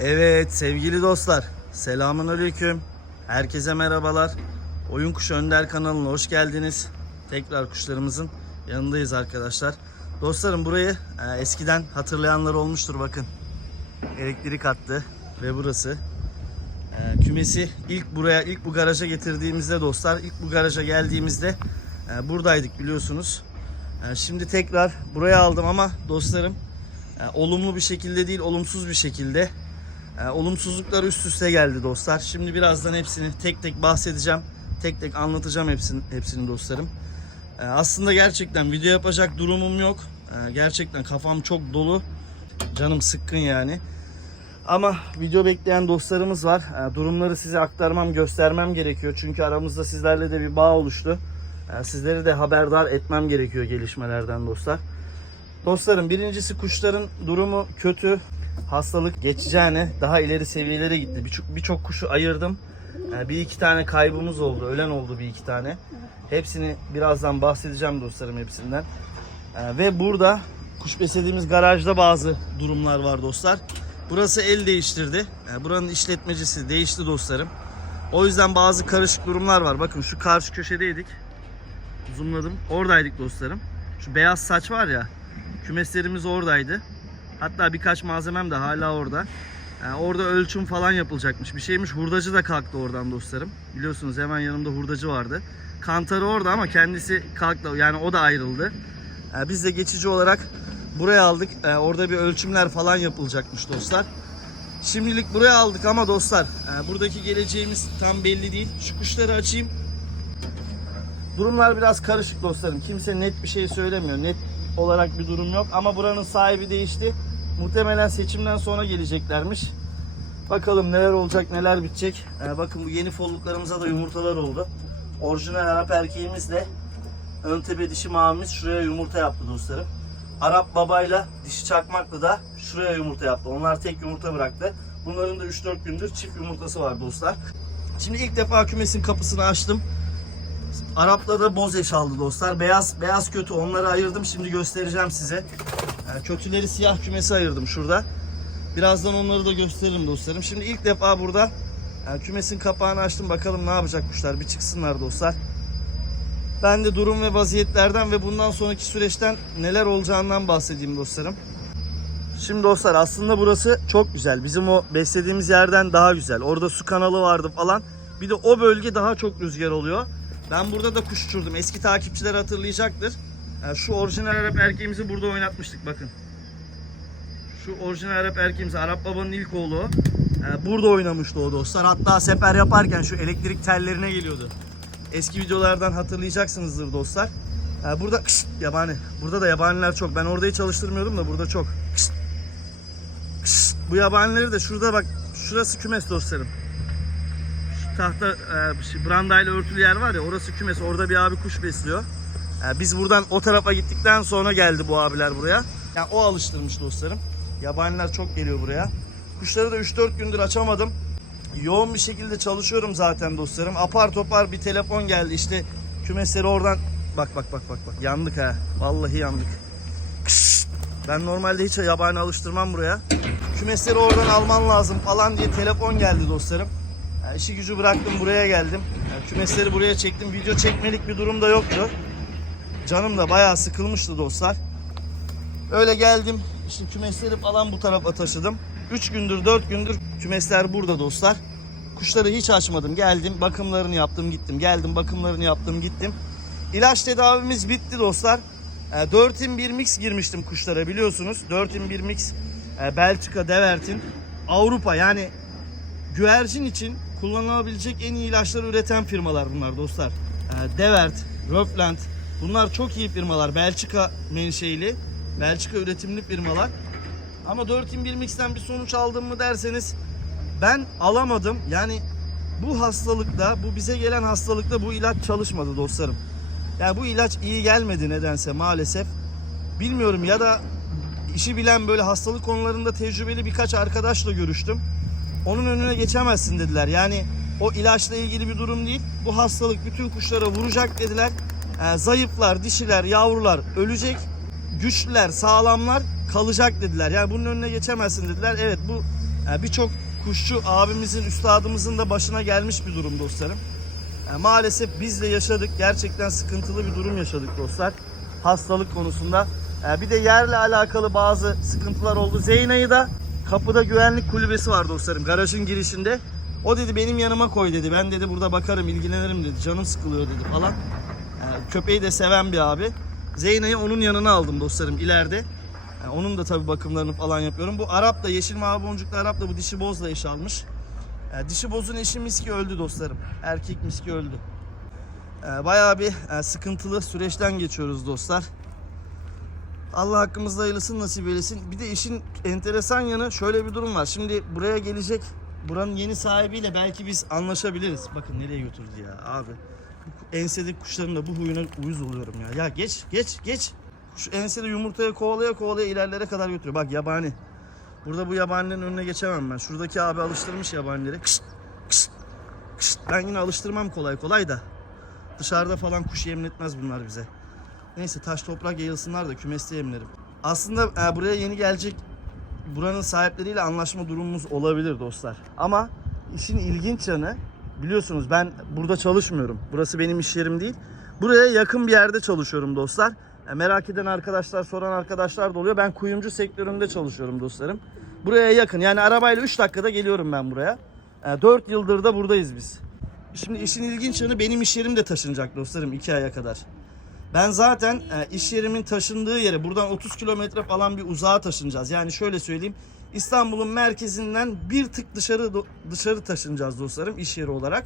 Evet sevgili dostlar. Selamun aleyküm. Herkese merhabalar. Oyun Kuşu Önder kanalına hoş geldiniz. Tekrar kuşlarımızın yanındayız arkadaşlar. Dostlarım burayı e, eskiden hatırlayanlar olmuştur bakın. Elektrik hattı ve burası. E, kümesi ilk buraya ilk bu garaja getirdiğimizde dostlar ilk bu garaja geldiğimizde e, buradaydık biliyorsunuz. E, şimdi tekrar buraya aldım ama dostlarım e, olumlu bir şekilde değil olumsuz bir şekilde e, olumsuzluklar üst üste geldi dostlar. Şimdi birazdan hepsini tek tek bahsedeceğim. Tek tek anlatacağım hepsini, hepsini dostlarım. E, aslında gerçekten video yapacak durumum yok. E, gerçekten kafam çok dolu. Canım sıkkın yani. Ama video bekleyen dostlarımız var. Durumları size aktarmam, göstermem gerekiyor. Çünkü aramızda sizlerle de bir bağ oluştu. Sizleri de haberdar etmem gerekiyor gelişmelerden dostlar. Dostlarım birincisi kuşların durumu kötü. Hastalık geçeceğine daha ileri seviyelere gitti. Birçok birçok kuşu ayırdım. Ee, Bir iki tane kaybımız oldu. Ölen oldu bir iki tane. Hepsini birazdan bahsedeceğim dostlarım hepsinden. Ee, Ve burada kuş beslediğimiz garajda bazı durumlar var dostlar. Burası el değiştirdi. Ee, Buranın işletmecisi değişti dostlarım. O yüzden bazı karışık durumlar var. Bakın şu karşı köşedeydik. Zoomladım. Oradaydık dostlarım. Şu beyaz saç var ya. Kümeslerimiz oradaydı. Hatta birkaç malzemem de hala orada. Yani orada ölçüm falan yapılacakmış. Bir şeymiş. Hurdacı da kalktı oradan dostlarım. Biliyorsunuz hemen yanımda hurdacı vardı. Kantarı orada ama kendisi kalktı. Yani o da ayrıldı. Yani biz de geçici olarak buraya aldık. Ee, orada bir ölçümler falan yapılacakmış dostlar. Şimdilik buraya aldık ama dostlar e, buradaki geleceğimiz tam belli değil. Şu kuşları açayım. Durumlar biraz karışık dostlarım. Kimse net bir şey söylemiyor. Net olarak bir durum yok ama buranın sahibi değişti. Muhtemelen seçimden sonra geleceklermiş. Bakalım neler olacak, neler bitecek. Ee, bakın bu yeni folluklarımıza da yumurtalar oldu. Orijinal Arap erkeğimizle ön tepe dişi mavimiz şuraya yumurta yaptı dostlarım. Arap babayla dişi çakmaklı da şuraya yumurta yaptı. Onlar tek yumurta bıraktı. Bunların da 3-4 gündür çift yumurtası var dostlar. Şimdi ilk defa kümesin kapısını açtım. Arap'la da boz aldı dostlar. Beyaz beyaz kötü onları ayırdım. Şimdi göstereceğim size. Yani kötüleri siyah kümesi ayırdım şurada. Birazdan onları da gösteririm dostlarım. Şimdi ilk defa burada yani kümesin kapağını açtım. Bakalım ne yapacak kuşlar. Bir çıksınlar dostlar. Ben de durum ve vaziyetlerden ve bundan sonraki süreçten neler olacağından bahsedeyim dostlarım. Şimdi dostlar aslında burası çok güzel. Bizim o beslediğimiz yerden daha güzel. Orada su kanalı vardı falan. Bir de o bölge daha çok rüzgar oluyor. Ben burada da kuş uçurdum. Eski takipçiler hatırlayacaktır. Yani şu orijinal Arap erkeğimizi burada oynatmıştık bakın. Şu orijinal Arap erkeğimiz Arap babanın ilk oğlu. o. Ee, burada oynamıştı o dostlar. Hatta sefer yaparken şu elektrik tellerine geliyordu. Eski videolardan hatırlayacaksınızdır dostlar. Ee, burada kış, yabani. Burada da yabaniler çok. Ben orada hiç çalıştırmıyordum da burada çok. Kış, kış. Bu yabanileri de şurada bak. Şurası kümes dostlarım. Tahta e, şey, brandayla örtülü yer var ya orası kümes. Orada bir abi kuş besliyor. E, biz buradan o tarafa gittikten sonra geldi bu abiler buraya. Yani o alıştırmış dostlarım. Yabaniler çok geliyor buraya. Kuşları da 3-4 gündür açamadım. Yoğun bir şekilde çalışıyorum zaten dostlarım. Apar topar bir telefon geldi işte kümesleri oradan bak bak bak bak bak yandık ha. Vallahi yandık. Ben normalde hiç yabani alıştırmam buraya. Kümesleri oradan alman lazım falan diye telefon geldi dostlarım. Yani işi gücü bıraktım buraya geldim. Yani kümesleri buraya çektim. Video çekmelik bir durum da yoktu. Canım da bayağı sıkılmıştı dostlar. Öyle geldim. İşte kümesleri falan bu tarafa taşıdım. 3 gündür 4 gündür kümesler burada dostlar. Kuşları hiç açmadım. Geldim bakımlarını yaptım gittim. Geldim bakımlarını yaptım gittim. İlaç tedavimiz bitti dostlar. E, 4 in 1 mix girmiştim kuşlara biliyorsunuz. 4 in 1 mix e, Belçika, Devert'in Avrupa yani güvercin için kullanılabilecek en iyi ilaçları üreten firmalar bunlar dostlar. E, Devert, Röfland bunlar çok iyi firmalar. Belçika menşeili, Belçika üretimli firmalar. Ama 4 in 1 mix'ten bir sonuç aldım mı derseniz ben alamadım. Yani bu hastalıkta, bu bize gelen hastalıkta bu ilaç çalışmadı dostlarım. Yani bu ilaç iyi gelmedi nedense maalesef. Bilmiyorum ya da işi bilen böyle hastalık konularında tecrübeli birkaç arkadaşla görüştüm. Onun önüne geçemezsin dediler. Yani o ilaçla ilgili bir durum değil. Bu hastalık bütün kuşlara vuracak dediler. Ee, zayıflar, dişiler, yavrular ölecek. Güçlüler, sağlamlar kalacak dediler. Yani bunun önüne geçemezsin dediler. Evet bu E, Birçok kuşçu abimizin, üstadımızın da başına gelmiş bir durum dostlarım. E, maalesef biz de yaşadık. Gerçekten sıkıntılı bir durum yaşadık dostlar. Hastalık konusunda. E, bir de yerle alakalı bazı sıkıntılar oldu. Zeyna'yı da kapıda güvenlik kulübesi var dostlarım. Garajın girişinde. O dedi benim yanıma koy dedi. Ben dedi burada bakarım, ilgilenirim dedi. Canım sıkılıyor dedi falan. E, köpeği de seven bir abi. Zeyna'yı onun yanına aldım dostlarım ileride. E, onun da tabii bakımlarını falan yapıyorum. Bu Arap da yeşil mavi boncuklu Arap da bu dişi bozla eş almış. E, dişi bozun eşi miski öldü dostlarım. Erkek miski öldü. Bayağı bir e, sıkıntılı süreçten geçiyoruz dostlar. Allah hakkımızda hayırlısını nasip eylesin. Bir de işin enteresan yanı şöyle bir durum var. Şimdi buraya gelecek buranın yeni sahibiyle belki biz anlaşabiliriz. Bakın nereye götürdü ya abi. Bu ensedeki kuşların da bu huyuna uyuz oluyorum ya. Ya geç geç geç. Şu ensede yumurtaya kovalaya kovalaya ilerlere kadar götürüyor. Bak yabani. Burada bu yabanilerin önüne geçemem ben. Şuradaki abi alıştırmış yabanileri. Kışt, kışt, kışt. Ben yine alıştırmam kolay kolay da. Dışarıda falan kuş yemletmez bunlar bize. Neyse taş toprak yayılsınlar da kümeste yemlerim. Aslında e, buraya yeni gelecek buranın sahipleriyle anlaşma durumumuz olabilir dostlar. Ama işin ilginç yanı biliyorsunuz ben burada çalışmıyorum. Burası benim iş yerim değil. Buraya yakın bir yerde çalışıyorum dostlar. E, merak eden arkadaşlar, soran arkadaşlar da oluyor. Ben kuyumcu sektöründe çalışıyorum dostlarım. Buraya yakın. Yani arabayla 3 dakikada geliyorum ben buraya. E, 4 yıldır da buradayız biz. Şimdi işin ilginç yanı benim iş yerim de taşınacak dostlarım 2 aya kadar. Ben zaten e, iş yerimin taşındığı yere buradan 30 kilometre falan bir uzağa taşınacağız. Yani şöyle söyleyeyim. İstanbul'un merkezinden bir tık dışarı dışarı taşınacağız dostlarım iş yeri olarak.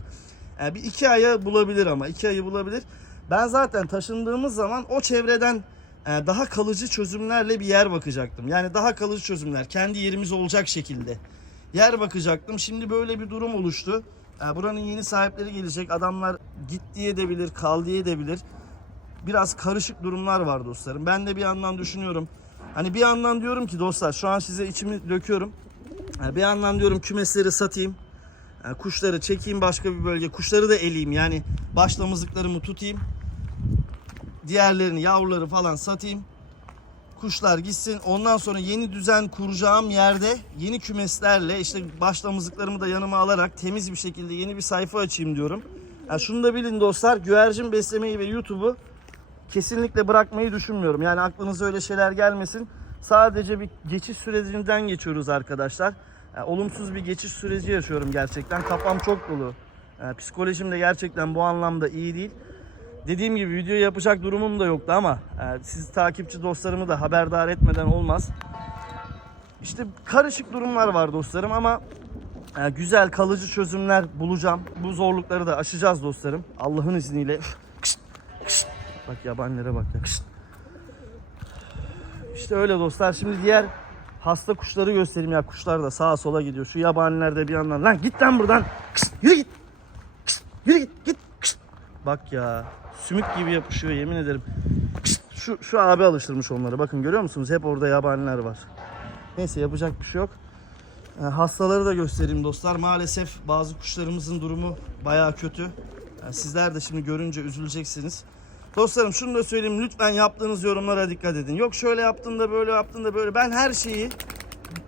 E, bir iki aya bulabilir ama iki ayı bulabilir. Ben zaten taşındığımız zaman o çevreden e, daha kalıcı çözümlerle bir yer bakacaktım. Yani daha kalıcı çözümler kendi yerimiz olacak şekilde yer bakacaktım. Şimdi böyle bir durum oluştu. E, buranın yeni sahipleri gelecek. Adamlar git diye de bilir, kal diye de bilir biraz karışık durumlar var dostlarım. Ben de bir yandan düşünüyorum. Hani bir yandan diyorum ki dostlar şu an size içimi döküyorum. Yani bir yandan diyorum kümesleri satayım. Yani kuşları çekeyim başka bir bölge. Kuşları da eleyeyim. Yani baş damızlıklarımı tutayım. Diğerlerini yavruları falan satayım. Kuşlar gitsin. Ondan sonra yeni düzen kuracağım yerde yeni kümeslerle işte baş damızlıklarımı da yanıma alarak temiz bir şekilde yeni bir sayfa açayım diyorum. Yani şunu da bilin dostlar. Güvercin beslemeyi ve YouTube'u kesinlikle bırakmayı düşünmüyorum. Yani aklınıza öyle şeyler gelmesin. Sadece bir geçiş sürecinden geçiyoruz arkadaşlar. Yani olumsuz bir geçiş süreci yaşıyorum gerçekten. Kafam çok dolu. Yani psikolojim de gerçekten bu anlamda iyi değil. Dediğim gibi video yapacak durumum da yoktu ama e, siz takipçi dostlarımı da haberdar etmeden olmaz. İşte karışık durumlar var dostlarım ama e, güzel kalıcı çözümler bulacağım. Bu zorlukları da aşacağız dostlarım. Allah'ın izniyle. Bak yabanilere bak ya. Kışt. İşte öyle dostlar. Şimdi diğer hasta kuşları göstereyim ya. Kuşlar da sağa sola gidiyor. Şu yabaniler de bir yandan. Lan git lan buradan. Kışt, yürü git. Kışt, yürü git. Git. Kışt. Bak ya. Sümük gibi yapışıyor yemin ederim. Kışt. Şu, şu abi alıştırmış onları. Bakın görüyor musunuz? Hep orada yabaniler var. Neyse yapacak bir şey yok. E, hastaları da göstereyim dostlar. Maalesef bazı kuşlarımızın durumu bayağı kötü. E, sizler de şimdi görünce üzüleceksiniz. Dostlarım şunu da söyleyeyim lütfen yaptığınız yorumlara dikkat edin. Yok şöyle yaptın da böyle yaptın da böyle. Ben her şeyi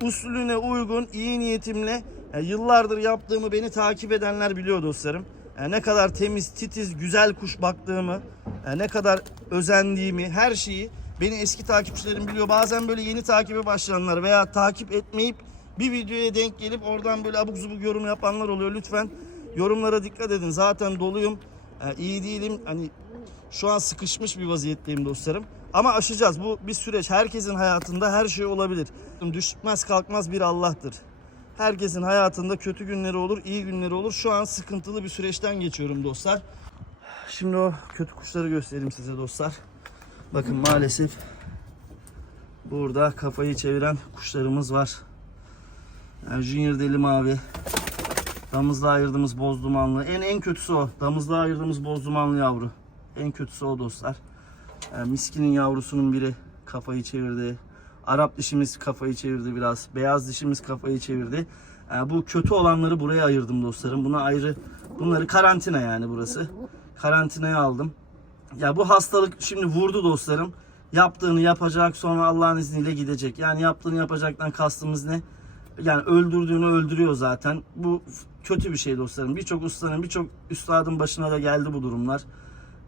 usulüne uygun, iyi niyetimle e, yıllardır yaptığımı beni takip edenler biliyor dostlarım. E, ne kadar temiz, titiz, güzel kuş baktığımı, e, ne kadar özendiğimi, her şeyi beni eski takipçilerim biliyor. Bazen böyle yeni takibe başlayanlar veya takip etmeyip bir videoya denk gelip oradan böyle abuk zubuk yorum yapanlar oluyor. Lütfen yorumlara dikkat edin. Zaten doluyum. E, iyi değilim. Hani şu an sıkışmış bir vaziyetteyim dostlarım. Ama aşacağız. Bu bir süreç. Herkesin hayatında her şey olabilir. Düşmez kalkmaz bir Allah'tır. Herkesin hayatında kötü günleri olur, iyi günleri olur. Şu an sıkıntılı bir süreçten geçiyorum dostlar. Şimdi o kötü kuşları göstereyim size dostlar. Bakın maalesef burada kafayı çeviren kuşlarımız var. Yani Junior deli mavi. Damızlığa ayırdığımız boz dumanlı. En en kötüsü o. Damızlığa ayırdığımız boz dumanlı yavru. En kötüsü o dostlar. E, miskinin yavrusunun biri kafayı çevirdi. Arap dişimiz kafayı çevirdi biraz. Beyaz dişimiz kafayı çevirdi. E, bu kötü olanları buraya ayırdım dostlarım. Buna ayrı bunları karantina yani burası. Karantinaya aldım. Ya bu hastalık şimdi vurdu dostlarım. Yaptığını yapacak sonra Allah'ın izniyle gidecek. Yani yaptığını yapacaktan kastımız ne? yani öldürdüğünü öldürüyor zaten. Bu kötü bir şey dostlarım. Birçok ustanın, birçok üstadın başına da geldi bu durumlar.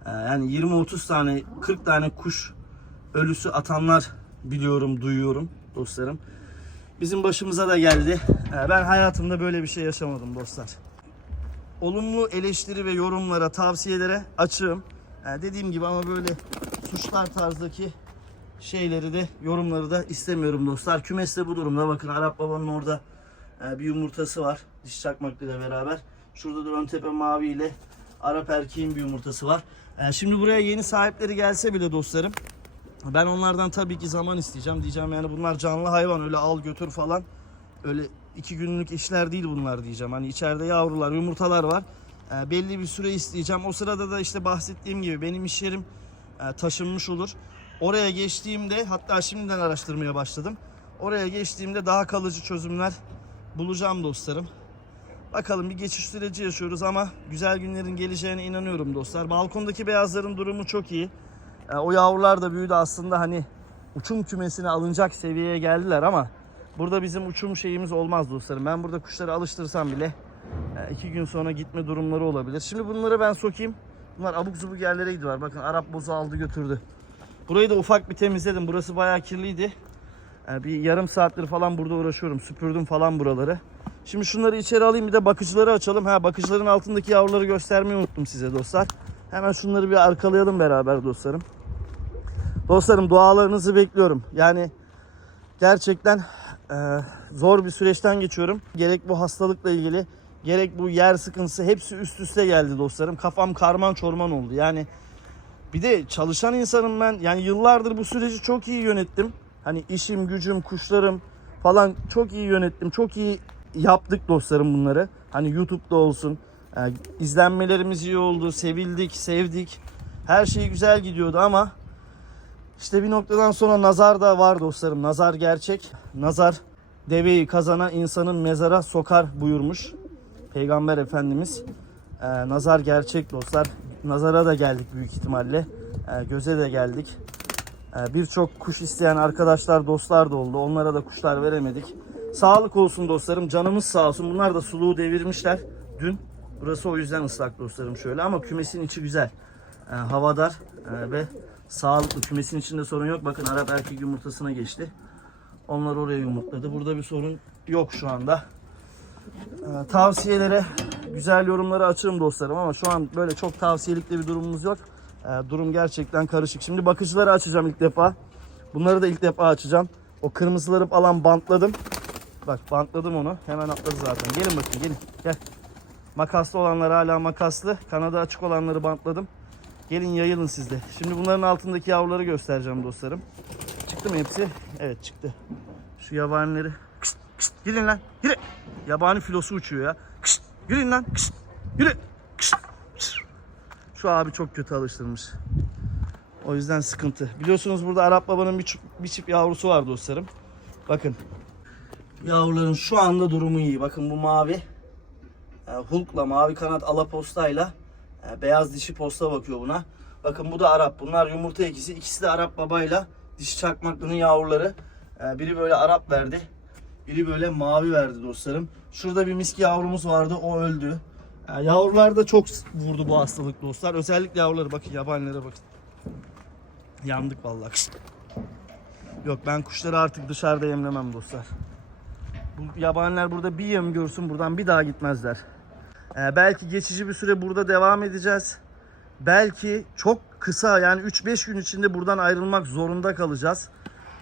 Ee, yani 20-30 tane, 40 tane kuş ölüsü atanlar biliyorum, duyuyorum dostlarım. Bizim başımıza da geldi. Ee, ben hayatımda böyle bir şey yaşamadım dostlar. Olumlu eleştiri ve yorumlara, tavsiyelere açığım. Ee, dediğim gibi ama böyle suçlar tarzdaki şeyleri de yorumları da istemiyorum dostlar. Kümes de bu durumda. Bakın Arap babanın orada e, bir yumurtası var. Diş çakmaklıyla beraber. Şurada da ön tepe mavi ile Arap erkeğin bir yumurtası var. E, Şimdi buraya yeni sahipleri gelse bile dostlarım ben onlardan tabii ki zaman isteyeceğim. Diyeceğim yani bunlar canlı hayvan öyle al götür falan. Öyle iki günlük işler değil bunlar diyeceğim. Hani içeride yavrular, yumurtalar var. E, belli bir süre isteyeceğim. O sırada da işte bahsettiğim gibi benim iş yerim e, taşınmış olur. Oraya geçtiğimde hatta şimdiden araştırmaya başladım. Oraya geçtiğimde daha kalıcı çözümler bulacağım dostlarım. Bakalım bir geçiş süreci yaşıyoruz ama güzel günlerin geleceğine inanıyorum dostlar. Balkondaki beyazların durumu çok iyi. E, o yavrular da büyüdü aslında hani uçum kümesine alınacak seviyeye geldiler ama burada bizim uçum şeyimiz olmaz dostlarım. Ben burada kuşları alıştırsam bile e, iki gün sonra gitme durumları olabilir. Şimdi bunları ben sokayım. Bunlar abuk zubuk yerlere gidiyorlar. Bakın Arap bozu aldı götürdü. Burayı da ufak bir temizledim. Burası bayağı kirliydi. E, bir yarım saattir falan burada uğraşıyorum. Süpürdüm falan buraları. Şimdi şunları içeri alayım bir de bakıcıları açalım. Ha bakıcıların altındaki yavruları göstermeyi unuttum size dostlar. Hemen şunları bir arkalayalım beraber dostlarım. Dostlarım dualarınızı bekliyorum. Yani gerçekten e, zor bir süreçten geçiyorum. Gerek bu hastalıkla ilgili gerek bu yer sıkıntısı hepsi üst üste geldi dostlarım. Kafam karman çorman oldu. Yani bir de çalışan insanım ben. Yani yıllardır bu süreci çok iyi yönettim. Hani işim, gücüm, kuşlarım falan çok iyi yönettim. Çok iyi yaptık dostlarım bunları. Hani YouTube'da olsun. e, izlenmelerimiz iyi oldu. Sevildik, sevdik. Her şey güzel gidiyordu ama işte bir noktadan sonra nazar da var dostlarım. Nazar gerçek. Nazar deveyi kazana insanın mezara sokar buyurmuş. Peygamber Efendimiz. Ee, nazar gerçek dostlar. Nazara da geldik büyük ihtimalle. Ee, göze de geldik. Ee, Birçok kuş isteyen arkadaşlar, dostlar da oldu. Onlara da kuşlar veremedik. Sağlık olsun dostlarım. Canımız sağ olsun. Bunlar da suluğu devirmişler dün. Burası o yüzden ıslak dostlarım şöyle ama kümesin içi güzel. Ee, havadar e, ve sağlıklı. Kümesin içinde sorun yok. Bakın Arap erkek yumurtasına geçti. Onlar oraya yumurtladı. Burada bir sorun yok şu anda. Ee, tavsiyelere, güzel yorumlara açığım dostlarım ama şu an böyle çok tavsiyelikli bir durumumuz yok. Ee, durum gerçekten karışık. Şimdi bakıcıları açacağım ilk defa. Bunları da ilk defa açacağım. O kırmızıları falan bantladım. Bak bantladım onu. Hemen atladı zaten. Gelin bakayım gelin. Gel. Makaslı olanlar hala makaslı. Kanadı açık olanları bantladım. Gelin yayılın siz de. Şimdi bunların altındaki yavruları göstereceğim dostlarım. Çıktı mı hepsi? Evet çıktı. Şu yabanileri. Kışt, kışt, gidin lan. Yürü. Yabani filosu uçuyor ya. Kışt, yürüyün lan. Kışt, yürü. Kışt, kışt. Şu abi çok kötü alıştırmış. O yüzden sıkıntı. Biliyorsunuz burada Arap babanın bir bir çift yavrusu var dostlarım. Bakın. Yavruların şu anda durumu iyi. Bakın bu mavi. e, Hulk'la mavi kanat alapostayla e, beyaz dişi posta bakıyor buna. Bakın bu da Arap. Bunlar yumurta ikisi. İkisi de Arap babayla dişi çakmaklının yavruları. E, Biri böyle Arap verdi. Biri böyle mavi verdi dostlarım. Şurada bir miski yavrumuz vardı. O öldü. Yavrular da çok vurdu bu hastalık dostlar. Özellikle yavruları bakın yabanilere bakın. Yandık vallahi. Yok ben kuşları artık dışarıda yemlemem dostlar. Bu yabaniler burada bir yem görsün buradan bir daha gitmezler. Ee, belki geçici bir süre burada devam edeceğiz. Belki çok kısa yani 3-5 gün içinde buradan ayrılmak zorunda kalacağız.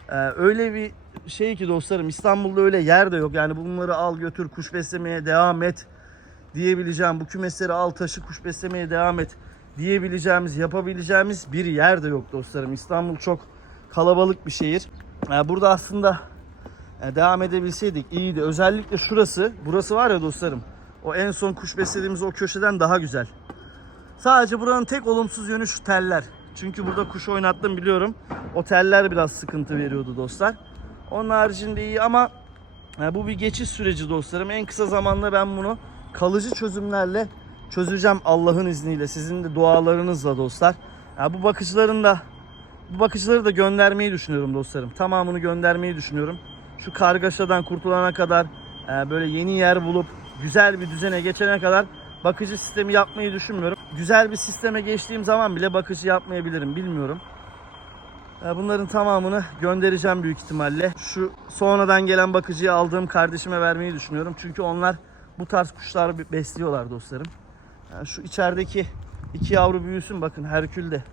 Ee, öyle bir şey ki dostlarım İstanbul'da öyle yer de yok. Yani bunları al götür kuş beslemeye devam et diyebileceğim. Bu kümesleri al taşı kuş beslemeye devam et diyebileceğimiz, yapabileceğimiz bir yer de yok dostlarım. İstanbul çok kalabalık bir şehir. Ee, burada aslında devam edebilseydik iyiydi. Özellikle şurası, burası var ya dostlarım. O en son kuş beslediğimiz o köşeden daha güzel. Sadece buranın tek olumsuz yönü şu teller. Çünkü burada kuş oynattım biliyorum. O teller biraz sıkıntı veriyordu dostlar. Onun haricinde iyi ama e, bu bir geçiş süreci dostlarım. En kısa zamanda ben bunu kalıcı çözümlerle çözeceğim Allah'ın izniyle. Sizin de dualarınızla dostlar. Ya bu bakıcıların da bu bakıcıları da göndermeyi düşünüyorum dostlarım. Tamamını göndermeyi düşünüyorum. Şu kargaşadan kurtulana kadar e, böyle yeni yer bulup güzel bir düzene geçene kadar bakıcı sistemi yapmayı düşünmüyorum. Güzel bir sisteme geçtiğim zaman bile bakıcı yapmayabilirim bilmiyorum. E, Bunların tamamını göndereceğim büyük ihtimalle. Şu sonradan gelen bakıcıyı aldığım kardeşime vermeyi düşünüyorum. Çünkü onlar bu tarz kuşları be- besliyorlar dostlarım. Yani şu içerideki iki yavru büyüsün bakın Herkül de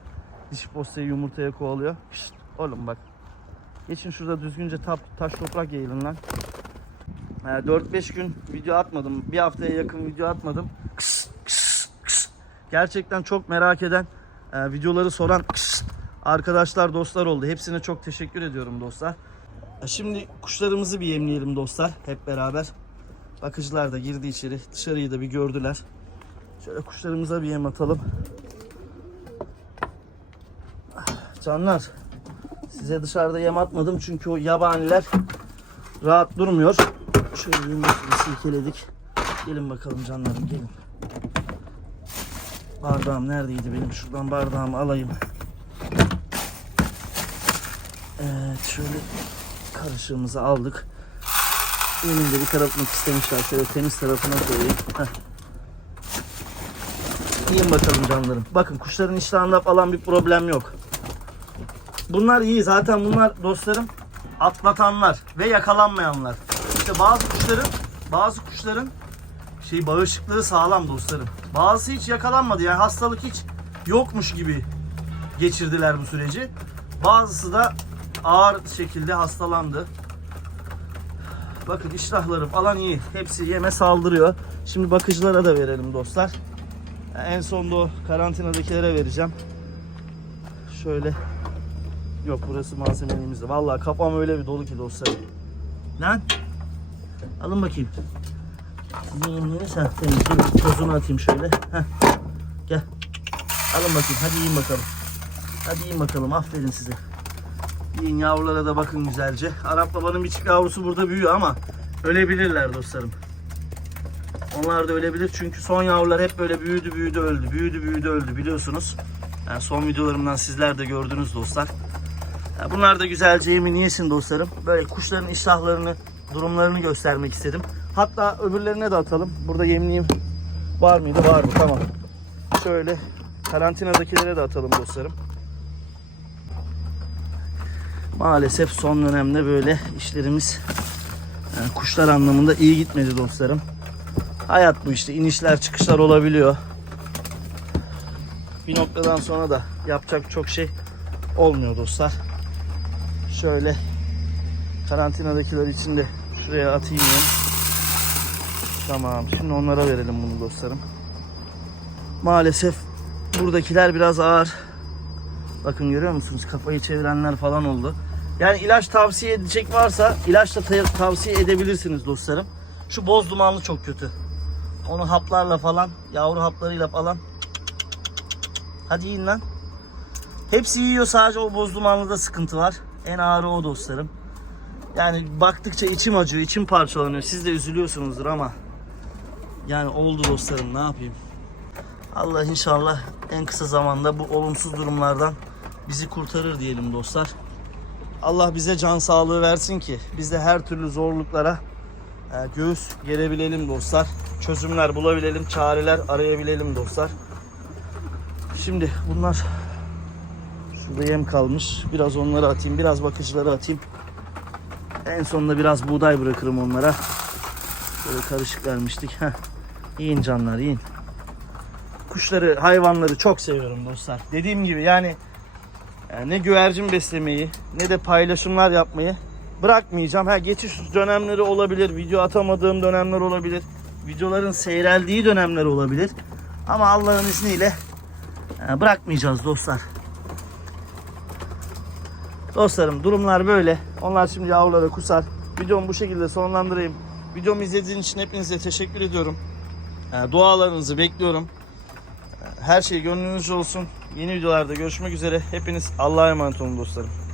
dişi postayı yumurtaya kovalıyor. Şşt, oğlum bak. Geçin şurada düzgünce tap, taş toprak yayılın lan. Ee, 4-5 gün video atmadım. Bir haftaya yakın video atmadım. Kıs, kıs, kıs. Gerçekten çok merak eden, e, videoları soran kıs, arkadaşlar, dostlar oldu. Hepsine çok teşekkür ediyorum dostlar. E, Şimdi kuşlarımızı bir yemleyelim dostlar hep beraber. Bakıcılar da girdi içeri. Dışarıyı da bir gördüler. Şöyle kuşlarımıza bir yem atalım. Canlar size dışarıda yem atmadım çünkü o yabaniler rahat durmuyor. Şöyle yumurtayı silkeledik. Gelin bakalım canlarım gelin. Bardağım neredeydi benim? Şuradan bardağımı alayım. Evet şöyle karışığımızı aldık. Elimde bir karartmak istemişler. Şöyle temiz tarafına koyayım. Heh. Yiyin bakalım canlarım. Bakın kuşların iştahında falan bir problem yok. Bunlar iyi. Zaten bunlar dostlarım atlatanlar ve yakalanmayanlar. İşte bazı kuşların bazı kuşların şey bağışıklığı sağlam dostlarım. Bazısı hiç yakalanmadı. Yani hastalık hiç yokmuş gibi geçirdiler bu süreci. Bazısı da ağır şekilde hastalandı. Bakın iştahları falan iyi. Hepsi yeme saldırıyor. Şimdi bakıcılara da verelim dostlar. En sonda o karantinadakilere vereceğim. Şöyle. Yok burası malzemelerimizde. Vallahi kafam öyle bir dolu ki dostlarım. Lan. Alın bakayım. Sizin yemleriniz ha temiz. Tozunu atayım şöyle. Heh. Gel. Alın bakayım. Hadi yiyin bakalım. Hadi yiyin bakalım. Aferin size. Yiyin yavrulara da bakın güzelce. Arap babanın bir çift yavrusu burada büyüyor ama ölebilirler dostlarım. Onlar da ölebilir çünkü son yavrular hep böyle büyüdü büyüdü öldü. Büyüdü büyüdü öldü biliyorsunuz. Yani son videolarımdan sizler de gördünüz dostlar. Bunlar da güzelce yemini yesin dostlarım. Böyle kuşların iştahlarını, durumlarını göstermek istedim. Hatta öbürlerine de atalım. Burada yemliğim var mıydı? Vardı tamam. Şöyle karantinadakilere de atalım dostlarım. Maalesef son dönemde böyle işlerimiz yani kuşlar anlamında iyi gitmedi dostlarım. Hayat bu işte inişler çıkışlar olabiliyor. Bir noktadan sonra da yapacak çok şey olmuyor dostlar. Şöyle karantinadakiler için de şuraya atayım yem. Tamam şimdi onlara verelim bunu dostlarım. Maalesef buradakiler biraz ağır. Bakın görüyor musunuz kafayı çevirenler falan oldu. Yani ilaç tavsiye edecek varsa ilaçla ta- tavsiye edebilirsiniz dostlarım. Şu boz dumanlı çok kötü. Onu haplarla falan, yavru haplarıyla falan. Hadi yiyin lan. Hepsi yiyor sadece o boz dumanlıda sıkıntı var. En ağırı o dostlarım. Yani baktıkça içim acıyor, içim parçalanıyor. Siz de üzülüyorsunuzdur ama yani oldu dostlarım ne yapayım. Allah inşallah en kısa zamanda bu olumsuz durumlardan bizi kurtarır diyelim dostlar. Allah bize can sağlığı versin ki biz de her türlü zorluklara e, göğüs gerebilelim dostlar. Çözümler bulabilelim, çareler arayabilelim dostlar. Şimdi bunlar şurada yem kalmış. Biraz onları atayım, biraz bakıcıları atayım. En sonunda biraz buğday bırakırım onlara. Böyle karışık vermiştik. Yiyin canlar, yiyin. Kuşları, hayvanları çok seviyorum dostlar. Dediğim gibi yani yani ne güvercin beslemeyi ne de paylaşımlar yapmayı bırakmayacağım. Ha geçiş dönemleri olabilir, video atamadığım dönemler olabilir, videoların seyreldiği dönemler olabilir. Ama Allah'ın izniyle e, bırakmayacağız dostlar. Dostlarım durumlar böyle. Onlar şimdi yavrulara kusar. Videomu bu şekilde sonlandırayım. Videomu izlediğiniz için hepinize teşekkür ediyorum. E, Dualarınızı bekliyorum. E, Her şey gönlünüzce olsun. Yeni videolarda görüşmek üzere. Hepiniz Allah'a emanet olun dostlarım.